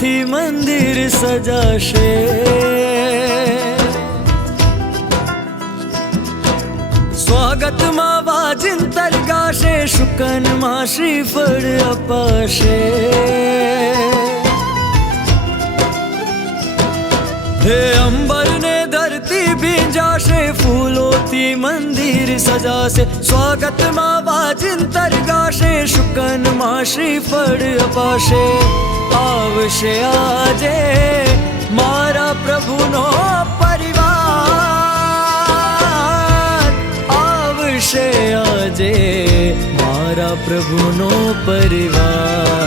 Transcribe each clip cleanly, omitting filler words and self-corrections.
ફૂલોથી મંદિર સજાશે, સ્વાગતમાં વાજિંતર ગાશે, શુકનમાં શ્રીફળ અપાશે. હે અંબર ને ધરતી ભીંજાશે, ફૂલોથી મંદિર સજાશે, સ્વાગતમાં વાજિંતર ગાશે, શુકનમાં શ્રીફળ અપાશે. આવશે આજે મારા પ્રભુનો પરિવાર, આવશે આજે મારા પ્રભુનો પરિવાર.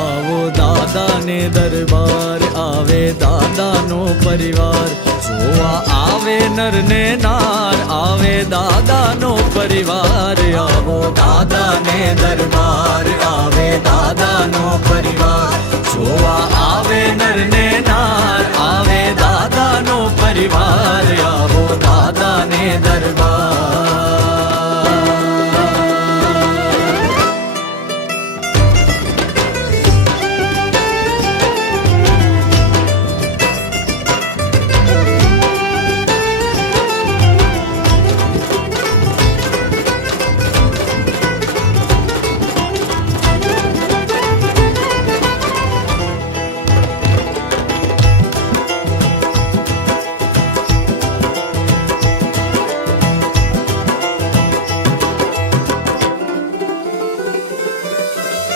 આવો દાદાને દરબાર, આવે દાદાનો પરિવાર, જોવા આવે નર ને નાર, આવે દાદાનો પરિવાર. આવો દાદાને દરબાર, આવે દાદાનો પરિવાર, જોવા આવે નર ને નાર, આવે દાદાનો પરિવાર. આવો દાદાને દરબાર.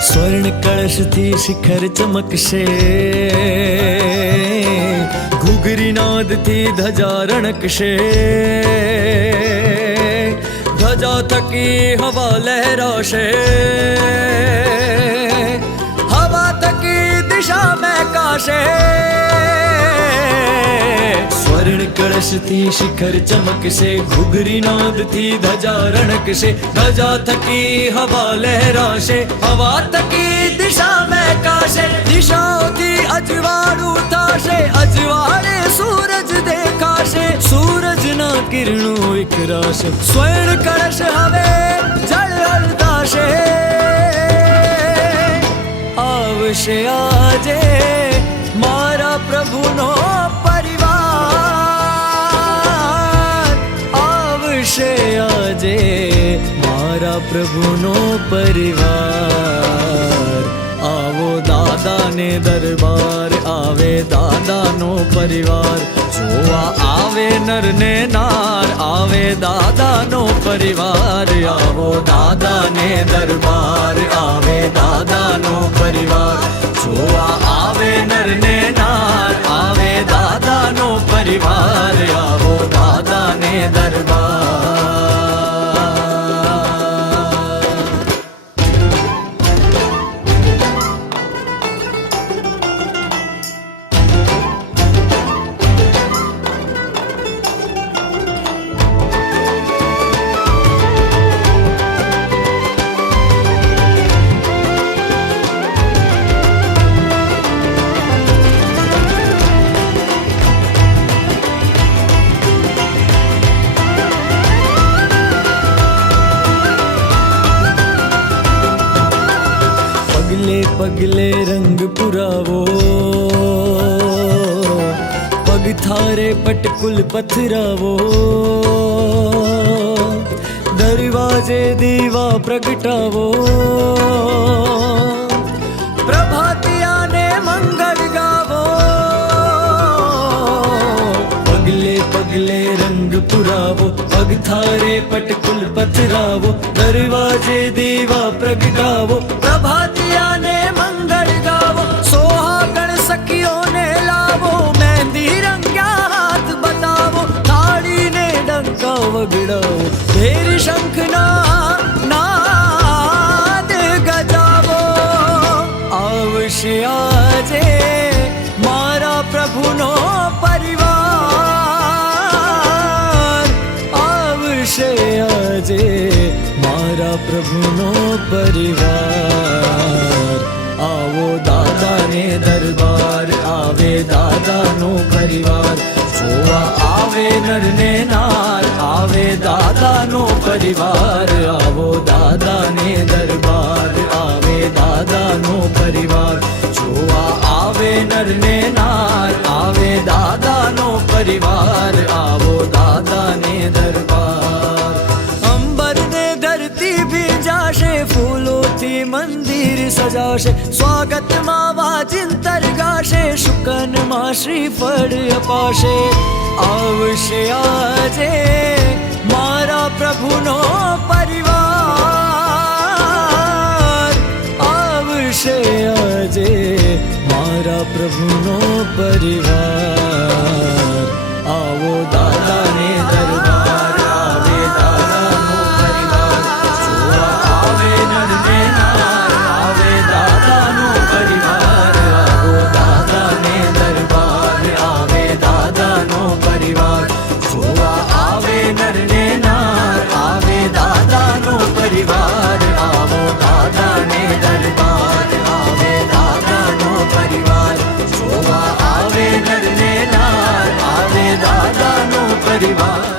સ્વર્ણ કળશથી શિખર ચમકશે, ઘૂઘરી નાદથી ધજા રણકશે, ધજા થકી હવા લહેરાશે, હવા થકી દિશા મહેકાશે. સ્વર્ણ કળશથી શિખર ચમકશે, ઘૂઘરી નાદથી ધજા રણકશે, ધજા થકી હવા લહેરાશે, હવા થકી દિશા મહેકાશે, દિશાઓથી અજવાળું થશે, અજવાળે સૂરજ દેખાશે, સૂરજના કિરણો વિખરાશે, સ્વર્ણ કળશ હવે ઝળહળતાશે. આવશે આજે મારા પ્રભુનો પરિવાર, આવશે આજે મારા પ્રભુનો પરિવાર. આવો દાદાને દરબાર, આવે દાદાનો પરિવાર, જોવા આવે નર ને નાર, આવે દાદાનો પરિવાર. આવો દાદાને દરબાર, આવે દાદાનો પરિવાર, જોવા આવે નર ને નાર, આવે દાદાનો પરિવાર. આવો દાદાને દરબાર. પગલે પગલે રંગ પુરાવો, પગ થારે પટકુલ પથરાવો, દરવાજે દીવા પ્રગટાવો, પ્રભાતિયાને મંગળ ગાવો. પગલે પગલે રંગ પુરાવો, પગ થારે પટકુલ પથરાવો, દરવાજે દીવા પ્રગટાવો, પ્રભાતિયાને મંગળ ગાવો. સોહાગણ સખીઓને લાવો, મહેંદી રંગ્યા હાથ બતાવો, થાળીને ડંકા વગડાવો, ભેર શંખના નાદ ગજાવો. આવશે આજે મારા પ્રભુનો પરિવાર, આવશે આજે મારા પ્રભુનો પરિવાર. આવો દાદાને દરબાર, આવે દાદાનો પરિવાર, જોવા આવે નર ને નાર, આવે દાદાનો પરિવાર. આવો દાદાને દરબાર, આવે દાદાનો પરિવાર, જોવા સજાશે, સ્વાગતમાં વાજિંતર ગાશે, શુકનમાં શ્રીફળ અપાશે. આવશે આજે મારા પ્રભુનો પરિવાર, આવશે આજે મારા પ્રભુનો પરિવાર. આવો દાદાને દરબાર, આવે દાદાનો પરિવાર. જોવા આવે નરને નાર, આવે દાદાનો પરિવાર. આવો દાદાને દરબાર, આવે દાદાનો પરિવાર. જોવા આવે નરને નાર, આવે દાદાનો પરિવાર. આવો દાદાને દરબાર, આવે દાદાનો પરિવાર. જોવા આવે નરને નાર, આવે દાદાનો પરિવાર.